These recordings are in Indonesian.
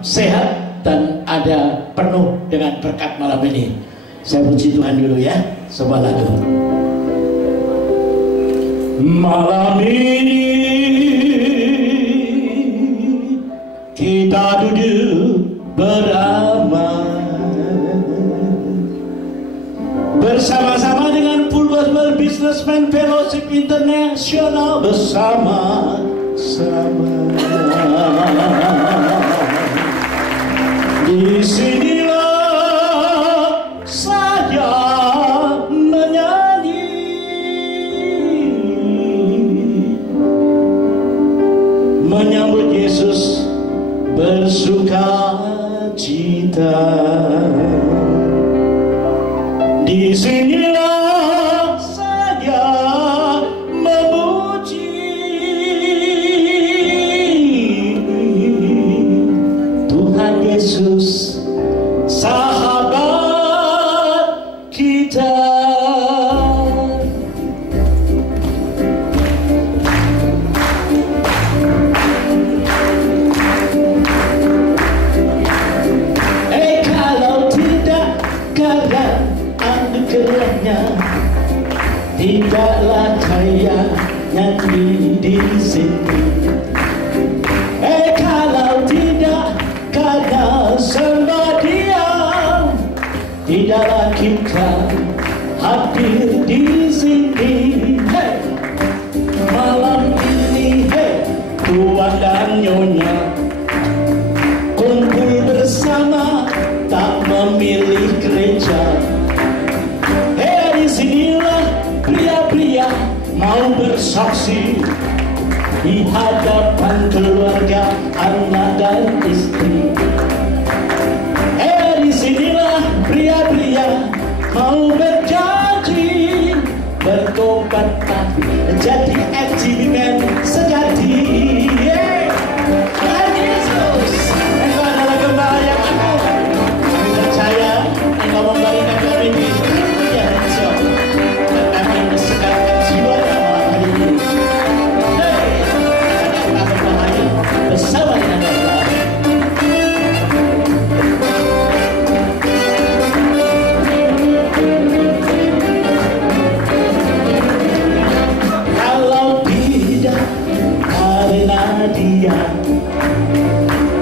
sehat dan ada penuh dengan berkat malam ini. Saya puji Tuhan dulu ya, sebuah lagu. Malam ini kita duduk beramai bersama-sama dengan Full Gospel Businessman Fellowship International bersama-sama. Disinilah saya menyanyi, menyambut Yesus bersuka cita. Disinilah saya memuji Tuhan Yesus, sahabat kita. Kalau tidak karena anugerahnya, tidaklah saya nyanyi di sini. Kalau tidak karena sembah Dia, tidaklah kita hadir di sini. Malam ini, Tuan dan Nyonya kumpul bersama, tak memilih gereja. Disinilah pria-pria mau bersaksi di hadapan keluarga, anak dan istri. Disinilah pria-pria mau berjanji bertobat jadi achievement sejati. Tuhan Yesus, Engkau adalah gembala yang aku percaya. Engkau memberikan kami yang hijau dan kami mensegarkan jiwa yang malam hari ini. Kita berbahaya bersama dengan Allah. Dia,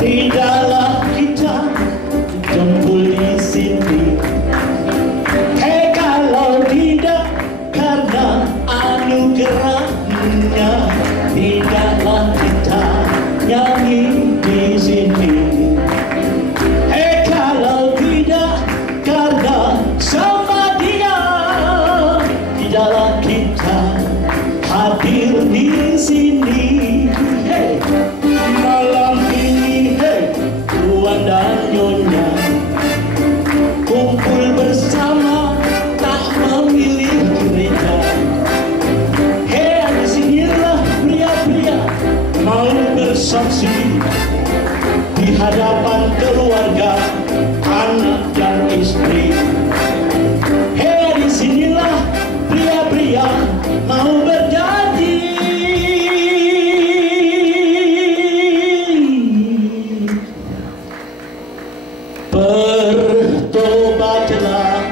tidaklah kita kumpul di sini. Kalau tidak karena anugerahnya, tidaklah kita nyanyi di sini. Kalau tidak karena sama Dia, tidaklah kita hadir di sini. Malam ini, Tuan dan Nyonya kumpul bersama, tak memilih gereja. Disinilah pria-pria mau bersaksi di hadapan keluarga, anak dan istri. Disinilah pria-pria mau berjanji bertobatlah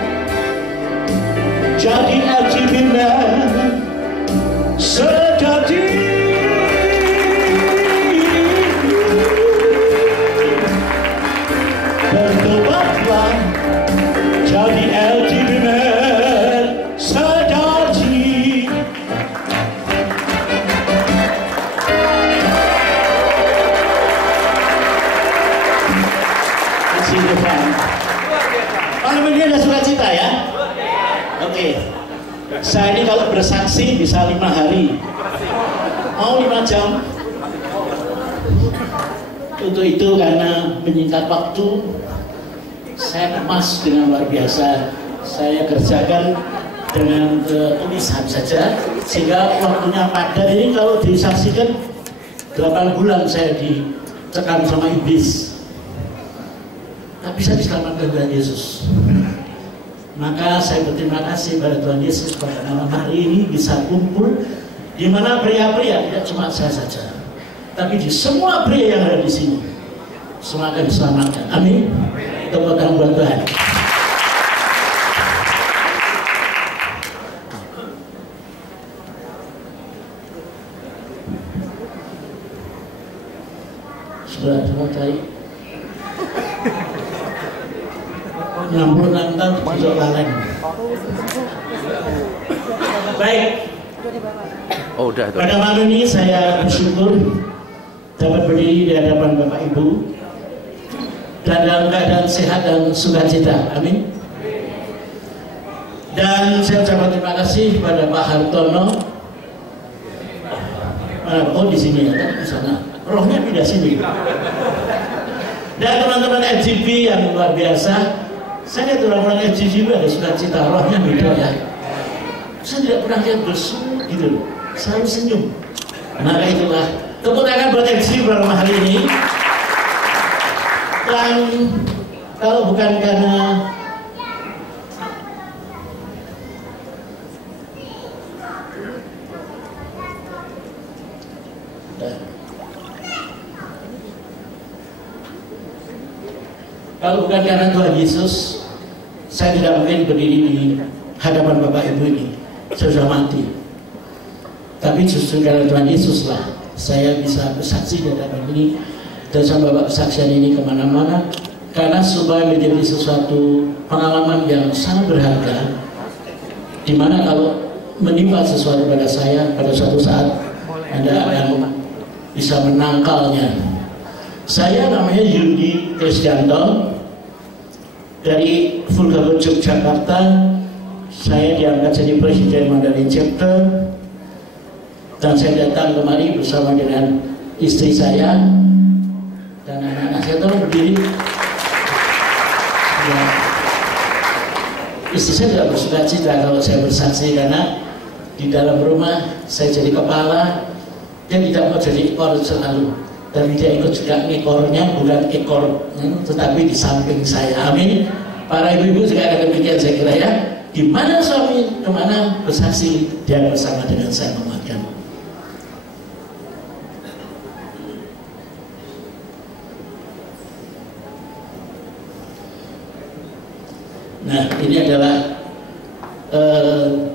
jadi achievement sejati. Bertobatlah jadi achievement sejati. Malam ini ada sukacita ya? Oke. Saya ini kalau bersaksi bisa 5 hari. Mau 5 jam. Untuk itu karena menyingkat waktu, saya kemas dengan luar biasa. Saya kerjakan dengan tulisan saja, sehingga waktunya padat. Ini kalau disaksikan 8 bulan saya dicekam sama iblis. Tak bisa diselamatkan Tuhan Yesus. Maka saya berterima kasih pada Tuhan Yesus pada malam hari ini bisa kumpul di mana pria-pria, tidak cuma saya saja, tapi di semua pria yang ada di sini semua akan diselamatkan. Amin. Tepuk tangan buat Tuhan. Sudah semua cari 66 tahun besok lalen. Baik. Oh, udah. Pada malam ini saya bersyukur dapat berdiri di hadapan Bapak Ibu dan dalam keadaan sehat dan sukacita. Amin. Dan saya ucapkan terima kasih kepada Pak Hartono. Oh, di sini ya, di sana. Rohnya pindah sini. Dan teman-teman FGP yang luar biasa. Saya lihat orang-orang FGP ada sukacita, rohnya beda ya. Saya tidak pernah lihat bersu gitu, selalu senyum. Maka itulah tepuk tangan buat FGP pada hari ini. Dan kalau bukan karena Tuhan Yesus, saya tidak mungkin berdiri di hadapan Bapak Ibu ini. Saya sudah mati. Tapi justru karena Tuhan Yesuslah saya bisa bersaksi di hadapan ini dan saya bawa kesaksian ini kemana-mana, karena supaya menjadi sesuatu pengalaman yang sangat berharga, dimana kalau menimpa sesuatu pada saya pada suatu saat Anda akan bisa menangkalnya. Saya namanya Yudi Krisdianto dari Fulgabut Yogyakarta. Saya diangkat jadi Presiden Mandarin Chapter dan saya datang kemari bersama dengan istri saya dan anak-anak saya. Tolong berdiri ya. Istri saya tidak bersukacita kalau saya bersaksi, karena di dalam rumah saya jadi kepala, dia tidak mau jadi ekor selalu, dan dia ikut juga ekornya, bukan ekor tetapi di samping saya. Amin. Para ibu-ibu juga ada demikian saya kira ya. Di mana suami, kemana bersaksi, dia bersama dengan saya menguatkan. Nah, ini adalah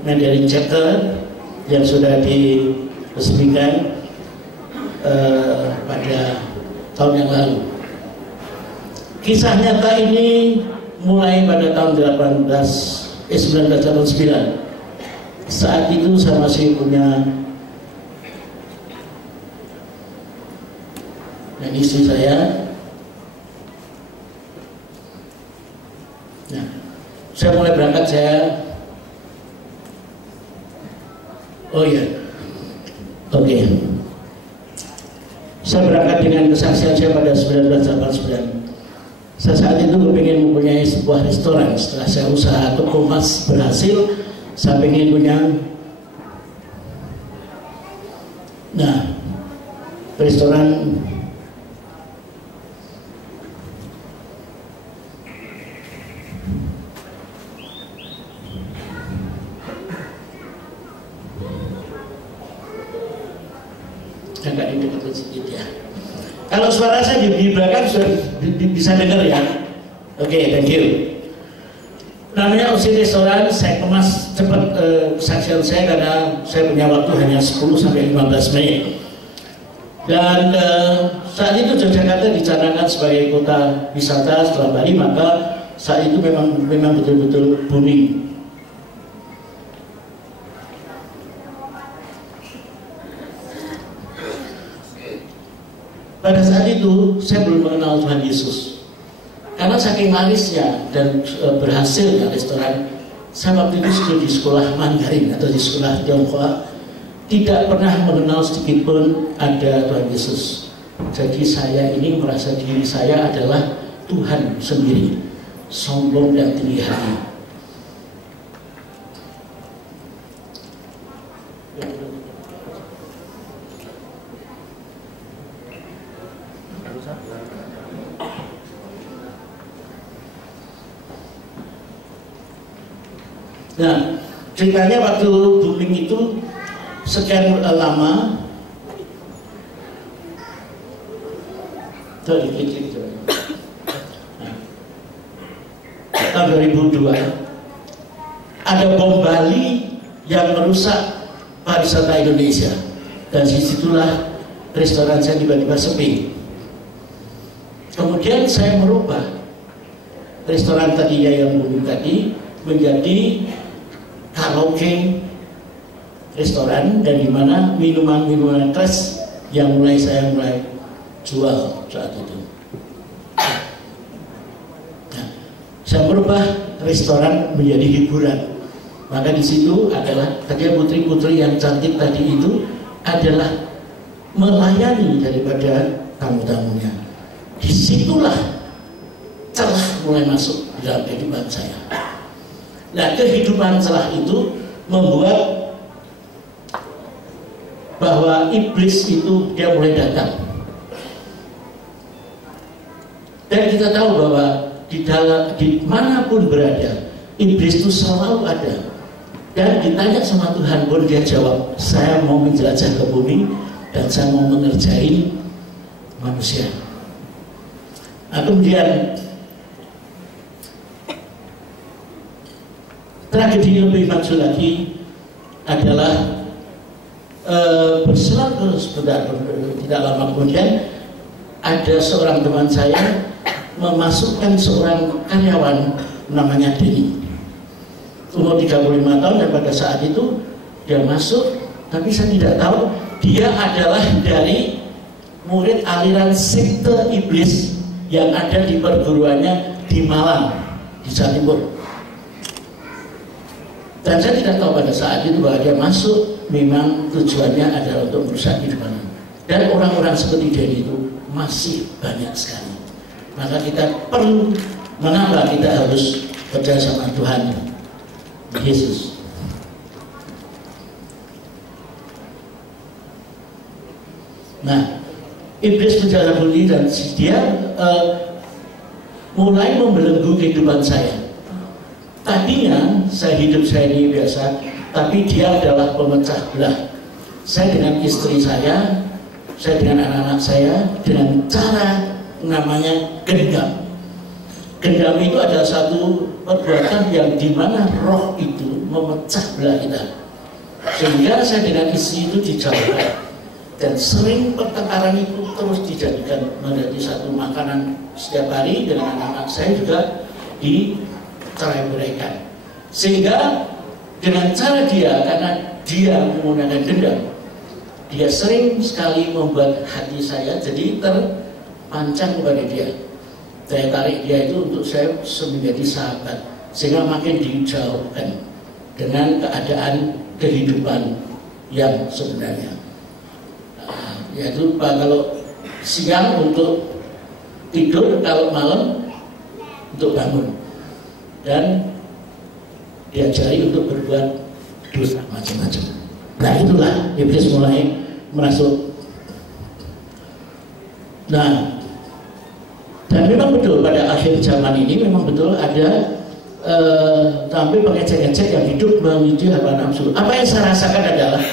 Mandarin Chapter yang sudah diresmikan pada tahun yang lalu. Kisah nyata ini mulai pada tahun 1989. Saat itu saya masih punya dan istri saya. Nah, saya mulai berangkat saya berangkat dengan kesaksian saya pada 1989. Saya saat itu kepingin mempunyai sebuah restoran. Setelah saya usaha toko emas berhasil, saya ingin punya restoran. Agak dekat sedikit ya. Kalau suara saya di belakang sudah bisa dengar ya. Oke, thank you. Namanya Osi Restoran. Saya kemas cepat kesaksian saya karena saya punya waktu hanya 10-15 menit. Dan saat itu Yogyakarta dicanangkan sebagai kota wisata setelah Bali, maka saat itu memang betul-betul booming. Pada saat itu saya belum mengenal Tuhan Yesus, karena saking manisnya dan berhasilnya restoran. Saya waktu itu di sekolah Mandarin atau di sekolah Tionghoa, tidak pernah mengenal sedikit pun ada Tuhan Yesus. Jadi saya ini merasa diri saya adalah Tuhan sendiri, sombong dan tinggi hati. Nah, ceritanya waktu booming itu sekian lama, tahun 2002 ada bom Bali yang merusak pariwisata Indonesia, dan disitulah restoran saya tiba-tiba sepi. Kemudian saya merubah restoran tadinya yang booming tadi menjadi karaoke restoran, dan dimana minuman-minuman keras yang saya mulai jual saat itu. Nah, saya merubah restoran menjadi hiburan. Maka di situ adalah tadi putri-putri yang cantik tadi itu adalah melayani daripada tamu-tamunya. Disitulah celah mulai masuk di dalam kehidupan saya. Nah, kehidupan celah itu membuat bahwa iblis itu dia mulai datang. Dan kita tahu bahwa di manapun berada, iblis itu selalu ada. Dan ditanya sama Tuhan pun dia jawab, saya mau menjelajah ke bumi dan saya mau mengerjain manusia. Nah, kemudian tragedi lebih maju lagi adalah berselang sebentar, tidak lama kemudian ada seorang teman saya memasukkan seorang karyawan namanya Denny, umur 35 tahun, dan pada saat itu dia masuk, tapi saya tidak tahu dia adalah dari murid aliran sekte iblis yang ada di perguruannya di Malang, di Jawa Timur. Dan saya tidak tahu pada saat itu bahwa dia masuk memang tujuannya adalah untuk merusak kehidupan. Dan orang-orang seperti dia itu masih banyak sekali. Maka kita perlu, mengapa kita harus percaya sama Tuhan Yesus. Nah, iblis menjara bunyi dan dia mulai membelenggu kehidupan saya. Tadinya hidup saya ini biasa, tapi dia adalah pemecah belah. Saya dengan istri saya dengan anak-anak saya, dengan cara namanya gendam. Gendam itu adalah satu perbuatan yang dimana roh itu memecah belah kita. Sehingga saya dengan istri itu dijauhkan. Dan sering pertengkaran itu terus dijadikan menjadi satu makanan setiap hari, dengan anak-anak saya juga dicerai-beraikan. Sehingga dengan cara dia, karena dia menggunakan dendam, dia sering sekali membuat hati saya jadi terpancang kepada dia. Daya tarik dia itu untuk saya menjadi sahabat, sehingga makin dijauhkan dengan keadaan kehidupan yang sebenarnya. Yaitu kalau siang untuk tidur, kalau malam untuk bangun, dan diajari untuk berbuat dosa macam-macam. Nah, itulah iblis mulai masuk. Nah, dan memang betul pada akhir zaman ini memang betul ada tampil pengecek-ngecek yang hidup menuju hawa nafsu. Apa yang saya rasakan adalah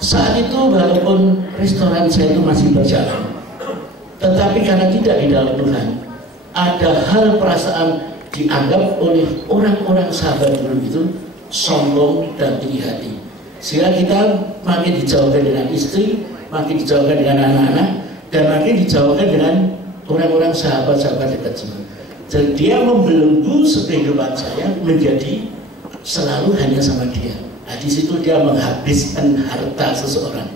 saat itu walaupun restoran saya itu masih berjalan, tetapi karena tidak di dalam Tuhan, ada hal perasaan dianggap oleh orang-orang sahabat dulu itu sombong dan tinggi hati, sehingga kita makin dijauhkan dengan istri, makin dijauhkan dengan anak-anak, dan makin dijauhkan dengan orang-orang sahabat-sahabat dekat semua. Jadi dia membelenggu kehidupan saya menjadi selalu hanya sama dia. Nah, di situ dia menghabiskan harta seseorang.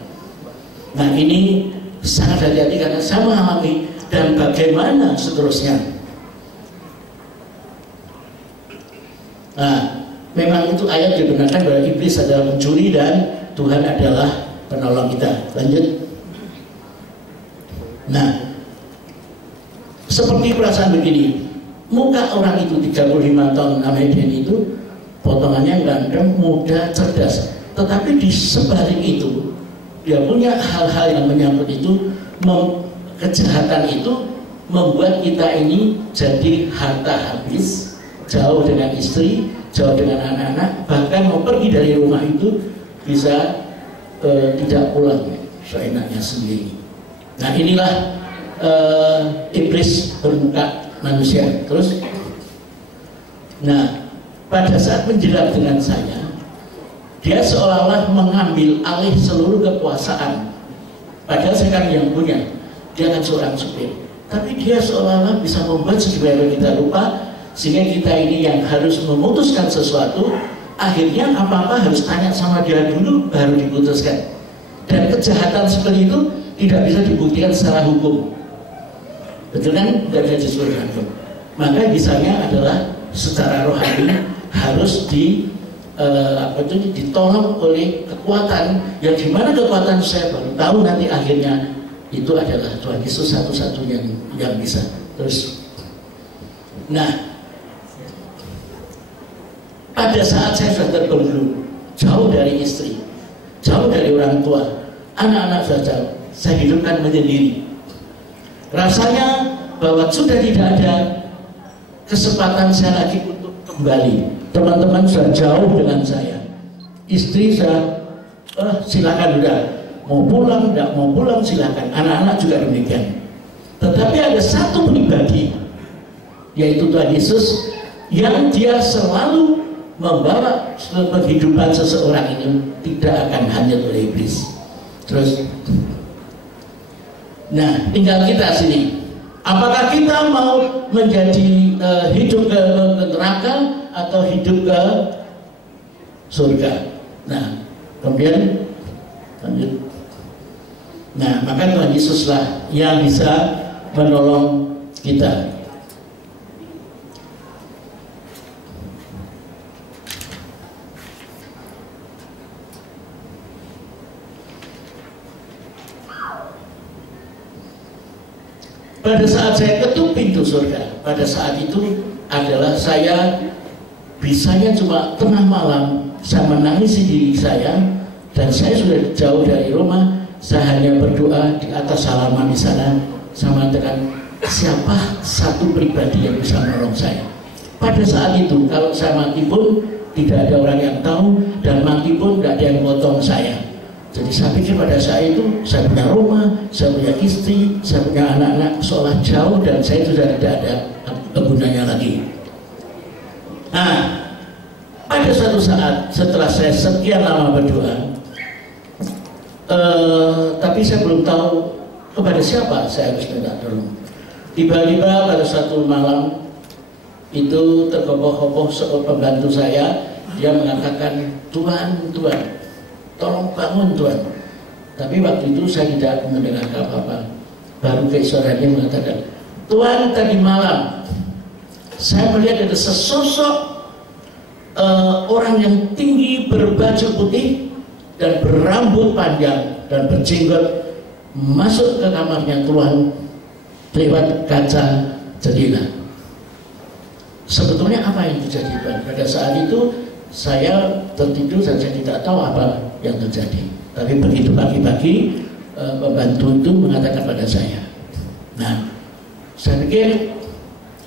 Nah, ini sangat hati-hati karena saya mengalami, dan bagaimana seterusnya. Nah, memang itu ayat dibenarkan bahwa iblis adalah pencuri dan Tuhan adalah penolong kita. Lanjut. Nah, seperti perasaan begini, muka orang itu 35 tahun namanya Denny itu potongannya ganteng, muda, cerdas. Tetapi di sebalik itu dia punya hal-hal yang menyangkut itu, kejahatan itu membuat kita ini jadi harta habis, jauh dengan istri, jauh dengan anak-anak, bahkan mau pergi dari rumah itu bisa tidak pulang seenaknya sendiri. Nah, inilah iblis bermuka manusia. Terus Nah, pada saat menjerat dengan saya, dia seolah-olah mengambil alih seluruh kekuasaan. Padahal saya kan yang punya, dia kan seorang supir. Tapi dia seolah-olah bisa membuat sesuatu kita lupa, sehingga kita ini yang harus memutuskan sesuatu, akhirnya apa-apa harus tanya sama dia dulu baru diputuskan. Dan kejahatan seperti itu tidak bisa dibuktikan secara hukum. Betul kan? Tidak bisa disebutkan hukum. Maka misalnya adalah secara rohani harus ditolong oleh kekuatan yang dimana kekuatan saya baru tahu nanti akhirnya itu adalah Tuhan Yesus satu-satunya yang bisa. Terus, nah, pada saat saya sudah terbelenggu, jauh dari istri, jauh dari orang tua, anak-anak saja, saya hidupkan menyendiri. Rasanya bahwa sudah tidak ada kesempatan saya lagi untuk kembali. Teman-teman sudah jauh dengan saya. Istri saya, silakan udah mau pulang, tidak mau pulang silakan. Anak-anak juga demikian. Tetapi ada satu pribadi, yaitu Tuhan Yesus, yang dia selalu membawa kehidupan seseorang ini tidak akan hanyut oleh iblis. Terus, nah tinggal kita sini. Apakah kita mau menjadi hidup ke neraka atau hidup ke surga? Nah, kemudian lanjut. Nah, maka Tuhan Yesuslah yang bisa menolong kita. Pada saat saya ketuk pintu surga, pada saat itu adalah saya bisanya cuma tengah malam, saya menangisi diri saya, dan saya sudah jauh dari rumah. Saya hanya berdoa di atas halaman di sana, sama dengan siapa satu pribadi yang bisa menolong saya. Pada saat itu, kalau saya mati pun tidak ada orang yang tahu, dan mati pun tidak ada yang potong saya. Jadi saya pikir pada saat itu saya punya rumah, saya punya istri, saya punya anak-anak seolah jauh, dan saya sudah tidak ada gunanya lagi. Nah, pada suatu saat setelah saya sekian lama berdoa, tapi saya belum tahu kepada siapa saya harus minta tolong. Tiba-tiba pada suatu malam itu terkopoh-kopoh seorang pembantu saya, dia mengatakan, Tuhan, tolong bangun Tuhan. Tapi waktu itu saya tidak mendengar apa-apa. Baru keesokannya mengatakan, Tuhan, tadi malam saya melihat ada sesosok orang yang tinggi berbaju putih dan berambut panjang dan berjenggot masuk ke kamarnya Tuhan lewat kaca jendela. Sebetulnya apa yang terjadi Tuhan? Pada saat itu saya tertidur dan saya tidak tahu apa yang terjadi. Tapi begitu pagi-pagi pembantu itu mengatakan pada saya. Nah, saya pikir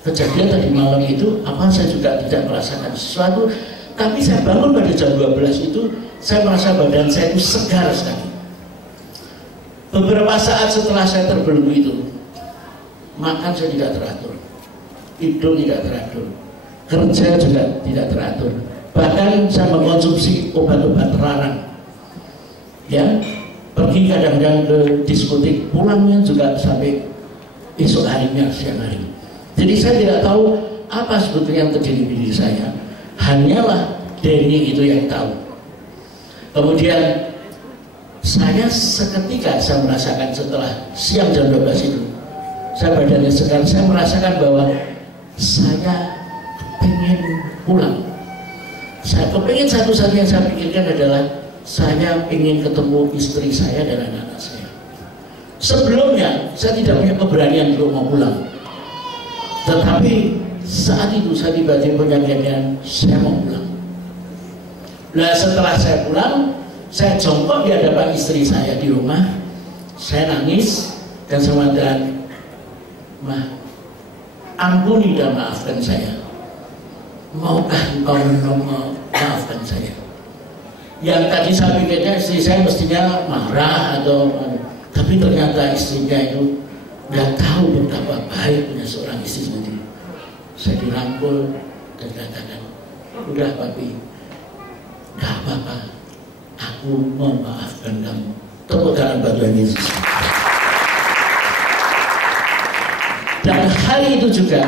kejadian tadi malam itu apa saya juga tidak merasakan sesuatu. Tapi saya bangun pada jam 12 itu, saya merasa badan saya itu segar sekali. Beberapa saat setelah saya terbelenggu itu, makan saya tidak teratur, tidur tidak teratur, kerja juga tidak teratur. Bahkan saya mengkonsumsi obat-obat terlarang. Ya, pergi kadang-kadang ke diskotik, pulangnya juga sampai esok harinya, siang hari. Jadi saya tidak tahu apa sebetulnya yang terjadi di diri saya. Hanyalah Denny itu yang tahu. Kemudian saya seketika saya merasakan setelah siang jam 12 itu, saya badannya segar, saya merasakan bahwa saya pengen pulang. Saya kepengen satu-satunya yang saya pikirkan adalah saya ingin ketemu istri saya dan anak-anak saya. Sebelumnya saya tidak punya keberanian untuk mau pulang. Tetapi saat itu saya tiba-tiba punya keyakinan saya mau pulang. Nah, setelah saya pulang, saya jongkok di hadapan istri saya di rumah. Saya nangis dan saya mengatakan, "Mah, ampuni dan maafkan saya. Maukah engkau memaafkan saya?" Yang tadi saya pikirnya istri saya mestinya marah tapi ternyata istrinya itu nggak tahu betapa baik punya seorang istri sendiri. Saya dirangkul dan katakan, udah papi, nggak apa-apa, aku memaafkan kamu. Tepuk tangan buat Tuhan Yesus. Dan hari itu juga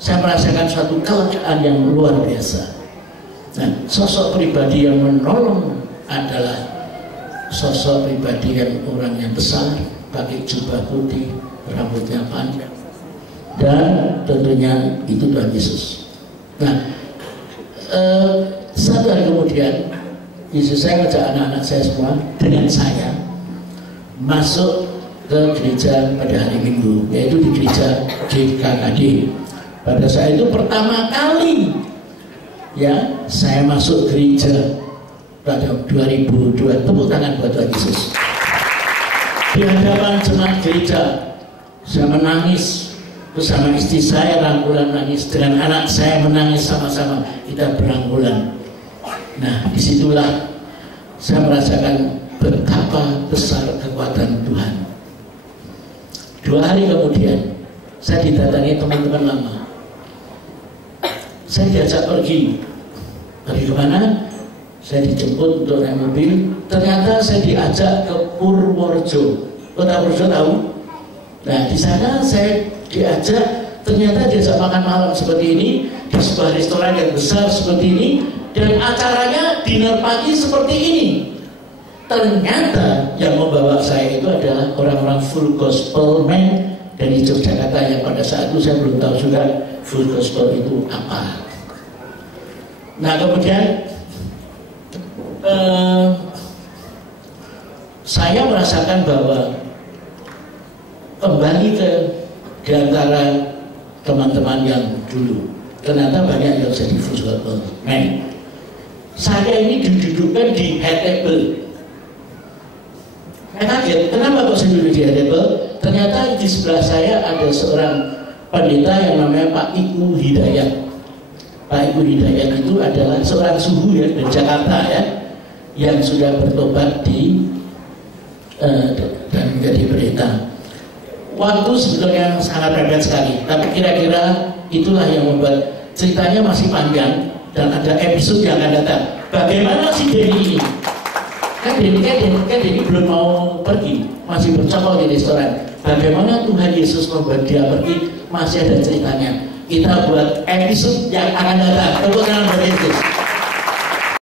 saya merasakan suatu kelegaan yang luar biasa. Nah, sosok pribadi yang menolong adalah sosok pribadi yang orang yang besar, pakai jubah putih, rambutnya panjang, dan tentunya itu Tuhan Yesus. Nah, satu hari kemudian Yesus, saya ngajak anak-anak saya semua dengan saya masuk ke gereja pada hari Minggu, yaitu di gereja GKKD. Pada saat itu pertama kali ya saya masuk gereja pada 2002. Tepuk tangan buat Tuhan Yesus. Di hadapan jemaat gereja saya menangis bersama istri saya, rangkulan nangis, dengan anak saya menangis sama-sama, kita berangkulan. Nah, disitulah saya merasakan betapa besar kekuatan Tuhan. 2 hari kemudian saya didatangi teman-teman lama. Saya diajak pergi kemana? Saya dijemput untuk naik mobil. Ternyata saya diajak ke Purworejo. Kota Purworejo tahu? Nah, di sana saya diajak, ternyata diajak makan malam seperti ini di sebuah restoran yang besar seperti ini, dan acaranya dinner pagi seperti ini. Ternyata yang membawa saya itu adalah orang-orang full gospel man dari Yogyakarta, yang pada saat itu saya belum tahu juga full gospel itu apa. Nah, kemudian saya merasakan bahwa kembali ke diantara teman-teman yang dulu, ternyata banyak yang jadi full gospel man. Saya ini didudukkan di head table. Saya kaget, kenapa kok saya duduk di head table? Ternyata di sebelah saya ada seorang pendeta yang namanya Pak Iku Hidayat. Pak Iku Hidayat itu adalah seorang suhu ya dari Jakarta ya, yang sudah bertobat dan menjadi pendeta. Waktu sebetulnya sangat pendek sekali, tapi kira-kira itulah yang membuat ceritanya masih panjang dan ada episode yang akan datang. Bagaimana si Denny ini? Kan Denny belum mau pergi, masih bercokol di restoran. Bagaimana Tuhan Yesus membuat dia pergi, masih ada ceritanya. Kita buat episode yang akan datang. Tepuk tangan buat Yesus.